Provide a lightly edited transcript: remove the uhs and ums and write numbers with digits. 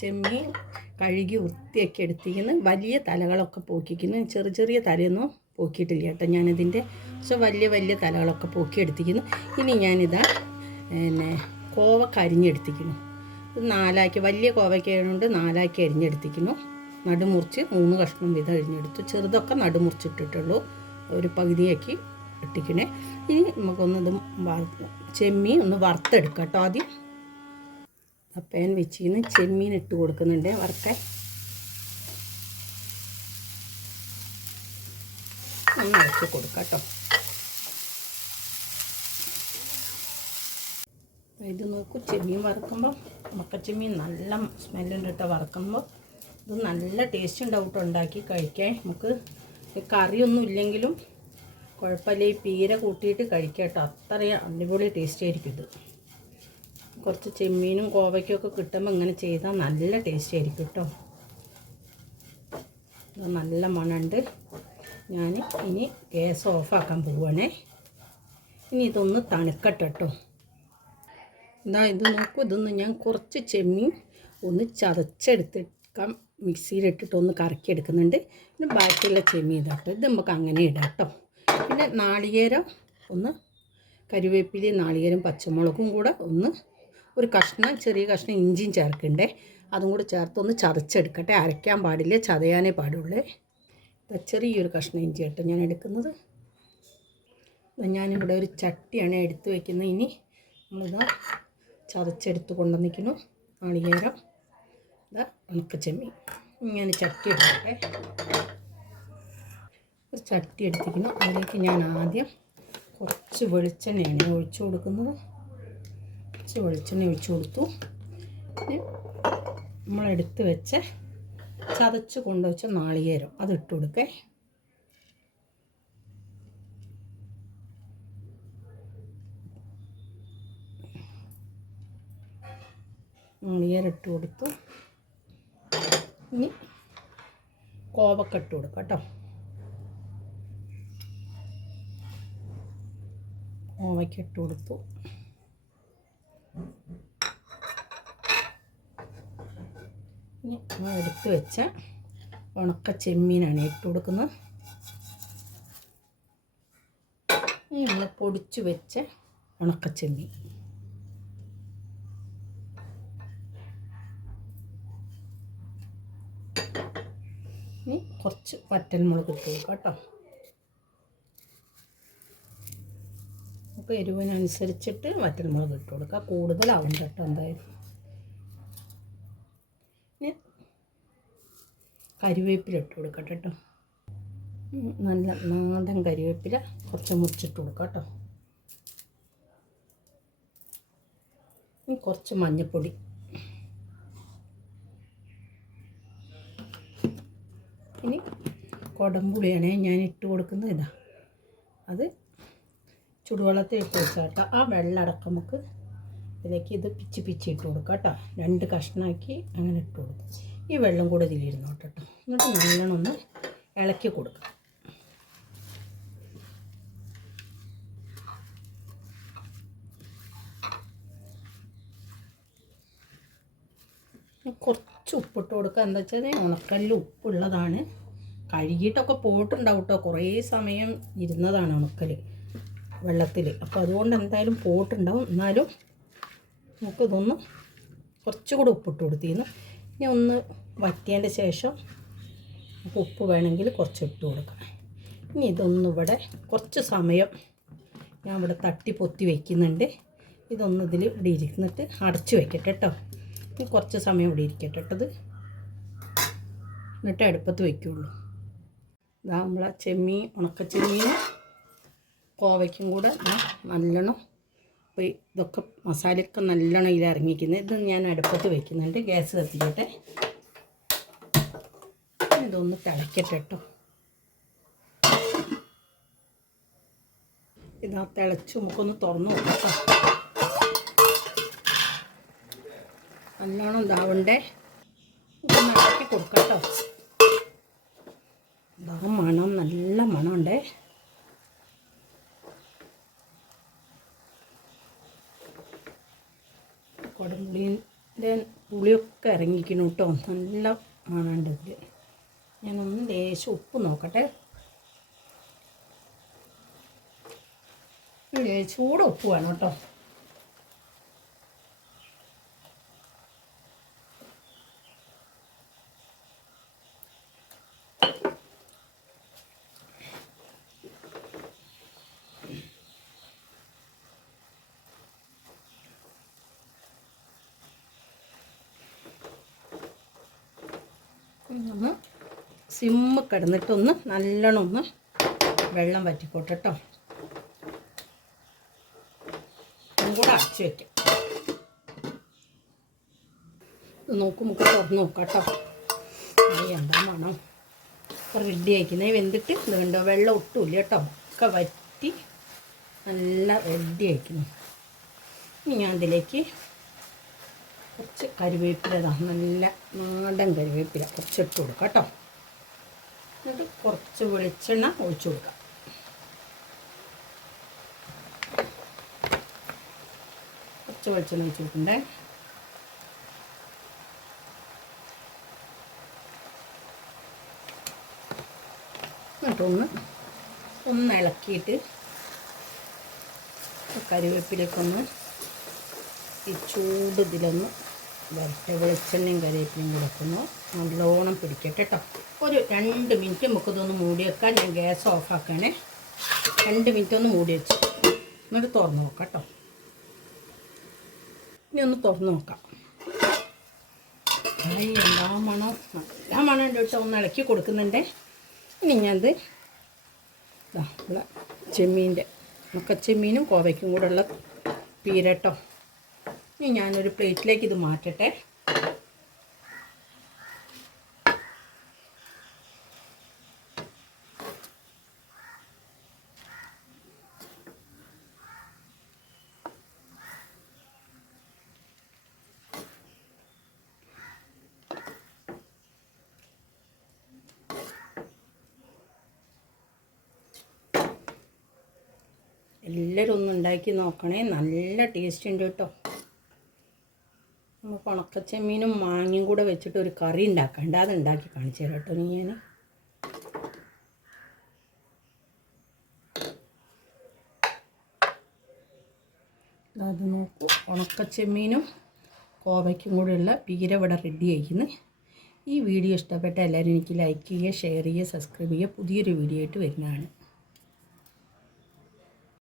ചെമ്മീൻ കഴുകി വൃത്തിയൊക്കെ എടുത്തിരിക്കുന്നു. വലിയ തലകളൊക്കെ പോക്കിക്കുന്നു. ചെറിയ തലയൊന്നും പോക്കിയിട്ടില്ല കേട്ടോ ഞാനിതിൻ്റെ. പക്ഷെ വലിയ തലകളൊക്കെ പോക്കി എടുത്തിരിക്കുന്നു. ഇനി ഞാനിതാ കോവക്ക അരിഞ്ഞെടുത്തിരിക്കുന്നു. ഇത് നാലാക്കി, വലിയ കോവയ്ക്കായതുകൊണ്ട് നാലാക്കി അരിഞ്ഞെടുത്തിരിക്കുന്നു. നടുമുറിച്ച് 3 കഷ്ണം വീതം അരിഞ്ഞെടുത്തു. ചെറുതൊക്കെ നടുമുറിച്ചിട്ടിട്ടുള്ളൂ, ഒരു പകുതിയാക്കി ഇട്ടിക്കണേ. ഇനി നമുക്കൊന്നത് ചെമ്മീൻ ഒന്ന് വറുത്തെടുക്കാം കേട്ടോ. ആദ്യം പാൻ വെച്ചിന്ന് ചെമ്മീൻ ഇട്ട് കൊടുക്കുന്നുണ്ട് വറുക്കാൻ. ഒന്ന് ഇറക്കി കൊടുക്കാം കേട്ടോ. ഇത് നോക്കൂ, ചെമ്മീൻ വറുക്കുമ്പോൾ ചെമ്മീൻ നല്ല സ്മെല്ലുണ്ട് കേട്ടോ. വറുക്കുമ്പോൾ ഇത് നല്ല ടേസ്റ്റ് ഉണ്ടാവും കേട്ടോ ഉണ്ടാക്കി കഴിക്കാൻ. നമുക്ക് കറിയൊന്നും ഇല്ലെങ്കിലും കുഴപ്പമില്ല, ഈ പീര കൂട്ടിയിട്ട് കഴിക്കാം കേട്ടോ. അത്രയും അടിപൊളി ടേസ്റ്റ് ആയിരിക്കും ഇത്. കുറച്ച് ചെമ്മീനും കോവയ്ക്കൊക്കെ കിട്ടുമ്പോൾ ഇങ്ങനെ ചെയ്താൽ നല്ല ടേസ്റ്റ് ആയിരിക്കും കേട്ടോ. ഇത് നല്ല മണമുണ്ട്. ഞാൻ ഇനി ഗ്യാസ് ഓഫാക്കാൻ പോവുകയാണേ. ഇനി ഇതൊന്ന് തണുക്കട്ടെ കേട്ടോ. ഇത് നോക്കൂ, ഇതൊന്ന് ഞാൻ കുറച്ച് ചെമ്മീൻ ഒന്ന് ചതച്ചെടുത്തിട്ട് മിക്സിയിലിട്ടിട്ട് ഒന്ന് കറക്കി എടുക്കുന്നുണ്ട്. പിന്നെ ബാക്കിയുള്ള ചെമ്മീൻ ഇതാട്ടോ. ഇത് നമുക്ക് അങ്ങനെ ഇടാം കേട്ടോ. പിന്നെ നാളികേരം ഒന്ന്, കറിവേപ്പിലയും നാളികേരം പച്ചമുളകും കൂടെ ഒന്ന്, ഒരു കഷ്ണം ചെറിയ കഷ്ണം ഇഞ്ചിയും ചേർക്കണ്ടേ. അതും കൂടെ ചേർത്തൊന്ന് ചതച്ചെടുക്കട്ടെ. അരയ്ക്കാൻ പാടില്ല, ചതയാനേ പാടുള്ളേ. ചെറിയൊരു കഷ്ണം ഇഞ്ചി കേട്ടോ ഞാൻ എടുക്കുന്നത്. ഞാനിവിടെ ഒരു ചട്ടിയാണ് എടുത്ത് വയ്ക്കുന്നത്. ഇനി നമ്മളിതാ ചതച്ചെടുത്ത് കൊണ്ടുവന്നിരിക്കുന്നു. നാളികേരം, ഇതാ ഉണക്കച്ചെമ്മീൻ. ഇങ്ങനെ ചട്ടി എടുക്കട്ടെ. ഒരു ചട്ടി എടുത്തിരിക്കുന്നു. അതിലേക്ക് ഞാൻ ആദ്യം കുറച്ച് വെളിച്ചെണ്ണയാണ് ഒഴിച്ചു കൊടുക്കുന്നത്. കുറച്ച് വെളിച്ചെണ്ണ ഒഴിച്ചു കൊടുത്തു. പിന്നെ നമ്മളെടുത്ത് വെച്ച ചതച്ച് കൊണ്ടുവച്ച നാളികേരം അതിട്ട് കൊടുക്കേ. നാളികേരം ഇട്ട് കൊടുത്തു. ഇനി കോവക്ക ഇട്ട് കൊടുക്കാം കേട്ടോ. കോവയ്ക്ക് ഇട്ട് കൊടുത്തു. ഇനി നമ്മൾ എടുത്ത് വെച്ച ഉണക്ക ചെമ്മീനാണ് ഇട്ട് കൊടുക്കുന്നത്. ഇനി നമ്മൾ പൊടിച്ച് വെച്ച ഉണക്ക ചെമ്മീൻ. ഇനി കുറച്ച് വറ്റൽമുളക് ഇട്ട് കൊടുക്കാം കേട്ടോ. അപ്പോൾ എരിവിനനുസരിച്ചിട്ട് വറ്റൽമുളക് ഇട്ട് കൊടുക്കുക. കൂടുതലാവും കേട്ടോ എന്തായാലും. ഇനി കരിവേപ്പില ഇട്ട് കൊടുക്കട്ടെ കേട്ടോ. നല്ല നാടൻ കരിവേപ്പില കുറച്ച് മുറിച്ചിട്ട് കൊടുക്കാം കേട്ടോ. ഇനി കുറച്ച് മഞ്ഞൾപ്പൊടി. ഇനി കുടംപുളിയാണ് ഞാൻ ഇട്ട് കൊടുക്കുന്നത്. ഇതാ അത് ചുടുവെള്ളത്തിൽ ഇട്ട് വെച്ചാൽ കേട്ടോ. ആ വെള്ളം അടക്കം നമുക്ക് ഇതിലേക്ക് ഇത് പിച്ചി ഇട്ട് കൊടുക്കാം കേട്ടോ. 2 കഷ്ണമാക്കി അങ്ങനെ ഇട്ട് കൊടുക്കും. ഈ വെള്ളം കൂടെ ഇതിലിരുന്നോട്ടെ കേട്ടോ. എന്നിട്ട് നല്ലോണം ഒന്ന് ഇളക്കി കൊടുക്കാം. കുറച്ച് ഉപ്പിട്ട് കൊടുക്കുക. എന്താ വെച്ചാൽ ഉണക്കല്ലിൽ ഉപ്പുള്ളതാണ്. കഴുകിയിട്ടൊക്കെ പോയിട്ടുണ്ടാവും കേട്ടോ. കുറേ സമയം ഇരുന്നതാണ് ഉണക്കൽ വെള്ളത്തിൽ. അപ്പോൾ അതുകൊണ്ട് എന്തായാലും പോയിട്ടുണ്ടാവും. എന്നാലും നമുക്കിതൊന്ന് കുറച്ചുകൂടി ഉപ്പിട്ട് കൊടുത്തിരുന്നു. ഇനി ഒന്ന് വറ്റിയതിൻ്റെ ശേഷം ഉപ്പ് വേണമെങ്കിൽ കുറച്ച് ഇട്ട് കൊടുക്കാം. ഇനി ഇതൊന്നിവിടെ കുറച്ച് സമയം ഞാൻ ഇവിടെ തട്ടി പൊത്തി വയ്ക്കുന്നുണ്ട്. ഇതൊന്ന് ഇവിടെ ഇരുന്നിട്ട് അടച്ച് വയ്ക്കട്ടെ കേട്ടോ. ഇനി കുറച്ച് സമയം ഇവിടെ ഇരിക്കട്ടെ കേട്ടത്. എന്നിട്ട് അടുപ്പത്ത് വയ്ക്കുള്ളൂ. ഇതാ നമ്മളെ ചെമ്മീൻ, ഉണക്കച്ചെമ്മീനും കോവയ്ക്കും കൂടെ നല്ലോണം അപ്പോൾ ഇതൊക്കെ മസാലയൊക്കെ നല്ലോണം ഇതിൽ ഇറങ്ങിക്കുന്നത്. ഇത് ഞാൻ അടുപ്പത്ത് വയ്ക്കുന്നുണ്ട്. ഗ്യാസ് കത്തിക്കട്ടെ. ഇതൊന്ന് തിളയ്ക്കട്ടെ കേട്ടോ. ഇതാ തിളച്ച് നമുക്കൊന്ന് തുറന്ന് നോക്കാം. നല്ലോണം ഇതാവണ്ടേ. ഇതൊന്ന് ഇളക്കി കൊടുക്കാം കേട്ടോ. ഇതാ മണം, നല്ല മണമുണ്ടേ. കുടംപുളീൻ്റെ പുളിയൊക്കെ ഇറങ്ങിക്കണം കേട്ടോ. നല്ല മണമുണ്ട് ഇതിൽ. ഞാനൊന്ന് ലേശം ഉപ്പ് നോക്കട്ടെ. ചൂട് ഉപ്പ് വേണം കേട്ടോ. ഒന്ന് സിമ്മ് കിടന്നിട്ടൊന്ന് നല്ലോണം ഒന്ന് വെള്ളം വറ്റിക്കോട്ടെ കേട്ടോ. ഒന്നും കൂടെ അടച്ചു വയ്ക്കാം. ഇത് നമുക്ക് തുറന്ന് നോക്കാം കേട്ടോ. എന്താ മണം. റെഡി ആയിക്കുന്നത് വെന്തിട്ട് ഇത് കണ്ടോ, വെള്ളം ഒട്ടുമില്ല കേട്ടോ. ഒക്കെ വറ്റി നല്ല റെഡി ആയിക്കുന്നു. ഇനി ഞാൻ ഇതിലേക്ക് കുറച്ച് കറിവേപ്പില, നല്ല നാടൻ കറിവേപ്പില കുറച്ച് ഇട്ട് കൊടുക്കാം കേട്ടോ. എന്നിട്ട് കുറച്ച് വെളിച്ചെണ്ണ ഒഴിച്ചു കൊടുക്കാം. കുറച്ച് വെളിച്ചെണ്ണ ഒഴിച്ച് കൊടുക്കണ്ടേ. എന്നിട്ടൊന്ന് ഇളക്കിയിട്ട് കറിവേപ്പിലേക്കൊന്ന് ഈ ചൂട് ഇതിലൊന്ന് വരട്ടെ. വെളിച്ചെണ്ണയും കറിവേപ്പിലയും കൊടുക്കുന്നു. നല്ലോണം പിടിക്കട്ടെ കേട്ടോ. ഒരു 2 മിനിറ്റ് നമുക്കിതൊന്ന് മൂടി വെക്കാം. ഞാൻ ഗ്യാസ് ഓഫാക്കണേ. 2 മിനിറ്റ് ഒന്ന് മൂടി വെച്ചു. എന്നിട്ട് തുറന്ന് നോക്കാം കേട്ടോ. ഇനി ഒന്ന് തുറന്ന് നോക്കാം. എന്താ മണം, നല്ല മണം ഉണ്ട് കേട്ടോ. ഒന്ന് ഇളക്കി കൊടുക്കുന്നുണ്ട്. ഇനി ഞാനത് ഉള്ള ചെമ്മീൻ്റെ ചെമ്മീനും കോവയ്ക്കും കൂടെ ഉള്ള പീര കേട്ടോ. ഇനി ഞാനൊരു പ്ലേറ്റിലേക്ക് ഇത് മാറ്റട്ടെ. എല്ലാവരും ഒന്ന് ഉണ്ടാക്കി നോക്കണേ. നല്ല ടേസ്റ്റ് ഉണ്ട് കേട്ടോ. നമുക്ക് ഉണക്കച്ചെമ്മീനും മാങ്ങയും കൂടെ വെച്ചിട്ട് ഒരു കറി ഉണ്ടാക്കണ്ട. അത് ഉണ്ടാക്കി കാണിച്ചു തരാം കേട്ടോ. ഞാൻ അത് നോക്കൂ, ഉണക്കച്ചെമ്മീനും കോവയ്ക്കും കൂടെയുള്ള പീര ഇവിടെ റെഡി ആയിരിക്കുന്നു. ഈ വീഡിയോ ഇഷ്ടപ്പെട്ട എല്ലാവരും എനിക്ക് ലൈക്ക് ചെയ്യുക, ഷെയർ ചെയ്യുക, സബ്സ്ക്രൈബ് ചെയ്യുക. പുതിയൊരു വീഡിയോ ആയിട്ട് വരുന്നതാണ്.